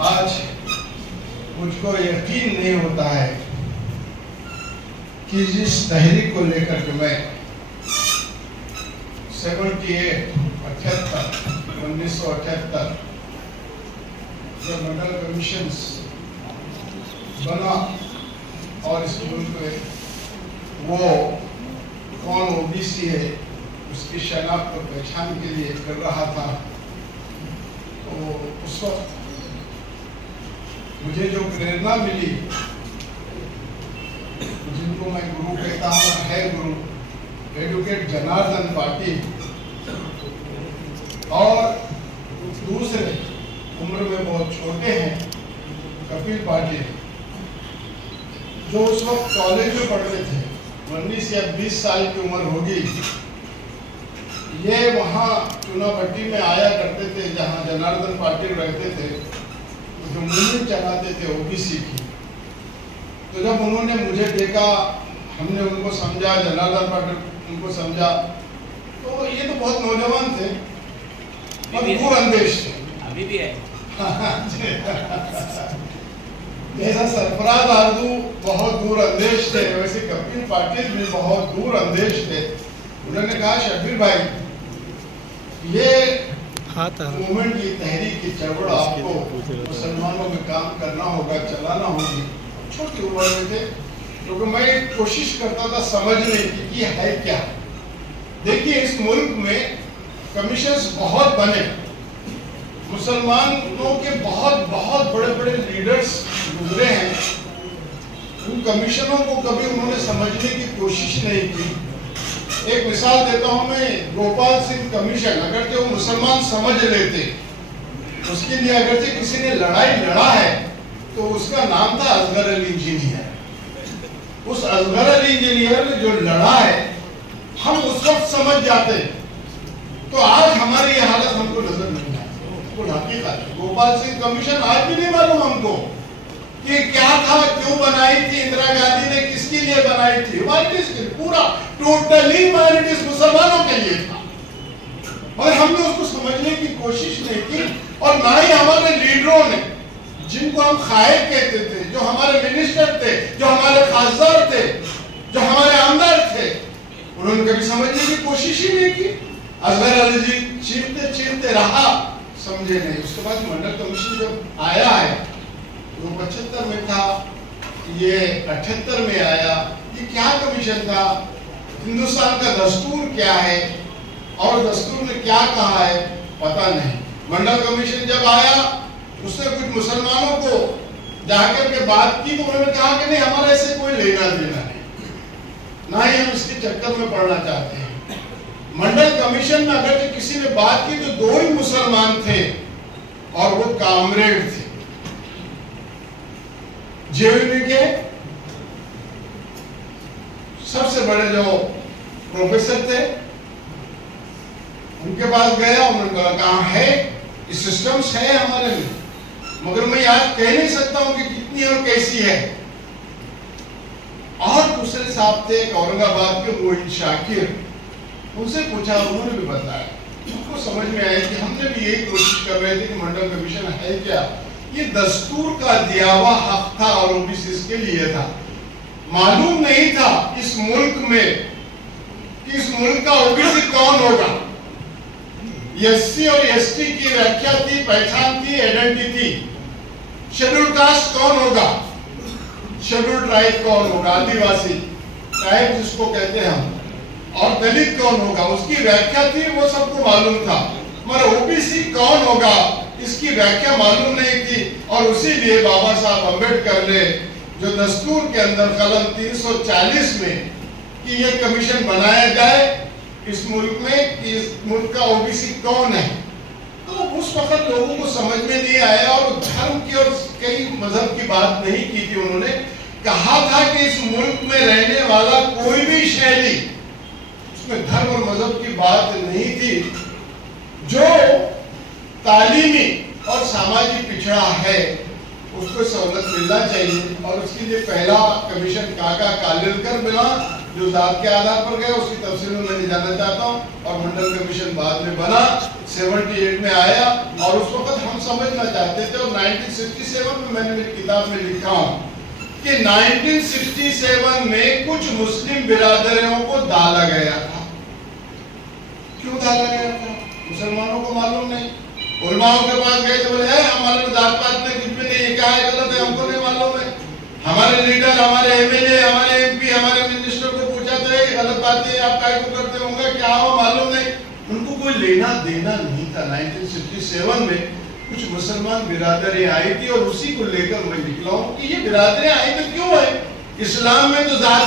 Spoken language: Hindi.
आज मुझको यकीन नहीं होता है कि जिस तहरीक को लेकर के मैं 1978 जब मंडल कमीशन बना और इस मुल्क में वो कौन ओबीसी है उसकी शनाख्त और पहचान के लिए कर रहा था, तो उस वक्त मुझे जो प्रेरणा मिली, जिनको मैं गुरु कहता हूँ, है गुरु एडवोकेट जनार्दन पाटिल और दूसरे उम्र में बहुत छोटे हैं कपिल पाटिल, जो उस वक्त कॉलेज में पढ़ते थे, 19 या 20 साल की उम्र होगी। ये वहाँ चुनाभट्टी में आया करते थे जहाँ जनार्दन पाटिल रहते थे, जो मुहिम चलाते थे ओबीसी की। तो जब उन्होंने मुझे देखा, हमने उनको समझा, जनार्दन पाटिल उनको समझा, तो ये तो बहुत नौजवान थे और दूर अंदेश थे। अभी भी है। जैसा सरफराज आरजू बहुत दूर अंदेश थे, वैसे कपिल पाटिल भी बहुत दूर अंदेश थे। उन्होंने कहा, शब्बीर भाई, ये मूवमेंट की तहरीक की चढ़वड़ आपको मुसलमानों में काम करना होगा, चलाना होगी। छोटी उम्र में थे, क्योंकि मैं कोशिश करता था समझने की कि है क्या। देखिए, इस मुल्क में कमीशंस बहुत बने, मुसलमानों के बहुत बहुत बड़े बड़े लीडर्स गुजरे हैं, उन कमीशनों को कभी उन्होंने समझने की कोशिश नहीं की। एक मिसाल देता हूं मैं, गोपाल सिंह कमीशन, अगर जो मुसलमान समझ लेते, उसके लिए अगर जो किसी ने लड़ाई लड़ा है तो उसका नाम था असगर अली इंजीनियर। उस असगर अली इंजीनियर ने जो लड़ा है, हम उस वक्त समझ जाते, तो आज हमारी ये हालत हमको नजर नहीं आती। हकीकत गोपाल सिंह कमीशन आज भी नहीं मालूम हमको कि क्या था, क्यों बनाई थी इंदिरा गांधी ने, किसके लिए बनाई थी। माइनॉरिटीज के पूरा टोटली माइनॉरिटीज मुसलमानों के लिए था, मगर हमने उसको समझने की कोशिश नहीं की। और ना ही हमारे लीडरों ने, जिनको हम खायब कहते थे, जो हमारे मिनिस्टर थे, जो हमारे खासदार थे, जो हमारे आमदार थे, उन्होंने कभी समझने की कोशिश ही नहीं की। असगर अली जी चीरते चीरते रहा, समझे नहीं। उसके बाद मंडल कमीशन जब आया है, वो 75 में था, ये 78 में आया। ये क्या कमीशन था, हिंदुस्तान का दस्तूर क्या है और दस्तूर ने क्या कहा है, पता नहीं। मंडल कमीशन जब आया, उसने कुछ मुसलमानों को जाकर के बात की, तो उन्होंने कहा कि नहीं, हमारा ऐसे कोई लेना देना नहीं, ना ही हम इसके चक्कर में पड़ना चाहते हैं। मंडल कमीशन में अगर किसी ने बात की तो 2 ही मुसलमान थे और वो कामरेड थे। जेएनयू के सबसे बड़े जो प्रोफेसर थे, उनके पास गया, उन्होंने कहा है ये सिस्टम्स है हमारे लिए, मगर मैं आज कह नहीं सकता हूं कि कितनी और कैसी है। और दूसरे साहब थे औरंगाबाद के मोइन शाकिर, उनसे पूछा, उन्होंने भी बताया। उनको समझ में आया कि हमने भी यही कोशिश कर रहे थे कि मंडल कमीशन है क्या, ये दस्तूर का दिया हुआ हक था और ओबीसी के लिए था। मालूम नहीं था इस मुल्क में कि इस मुल्क का ओबीसी कौन होगा। एससी और एसटी की व्याख्या थी, पहचान थी, आइडेंटिटी थी। शेड्यूल कास्ट कौन होगा, शेड्यूल ट्राइब कौन होगा, आदिवासी ट्राइब जिसको कहते हैं हम, और दलित कौन होगा, उसकी व्याख्या थी, वो सबको मालूम था। मगर ओबीसी कौन होगा, इसकी व्याख्या मालूम नहीं थी। और उसी लिए बाबा साहब अम्बेडकर ने जो दस्तूर के अंदर कलम 340 में कि ये कमीशन बनाया जाए इस मुल्क में, कि इस मुल्क का ओबीसी कौन है, तो उस वक्त लोगों को समझ में नहीं आया। और धर्म की और कई मजहब की बात नहीं की थी। उन्होंने कहा था कि इस मुल्क में रहने वाला कोई भी शहरी, उसमें धर्म और मजहब की बात नहीं थी, जो तालीमी और सामाजिक पिछड़ा है उसको सहूलत मिलना चाहिए। और उसके लिए पहला कमीशन काका कालेलकर मिला, जो जात के आधार पर गए उसकी तफसील में मैं जानना चाहता हूँ। और मंडल कमीशन बाद में बना, 78 में आया और उस वक्त हम समझना चाहते थे। और 1967 में मैंने मेरी किताब में लिखा हूँ कि 1967 में कुछ मुस्लिम बिरादरियों को डाला गया था। क्यों डाला गया था मुसलमानों को मालूम नहीं। उलमाओं के पास गए तो बोले हमारे जात पात में कुछ भी नहीं है, क्या है गलत है हमको नहीं मालूम है। हमारे लीडर, हमारे एमएलए, हमारे एमपी, हमारे मिनिस्टर को पूछा तो ये गलत बात है, आप काय को करते होंगे, क्या हो मालूम नहीं। उनको कोई लेना देना नहीं था। 1967 में कुछ मुसलमान बिरादरें आई थी और उसी को लेकर मैं निकला हूं कि ये बिरादरें आई तो क्यों है। इस्लाम में तो जात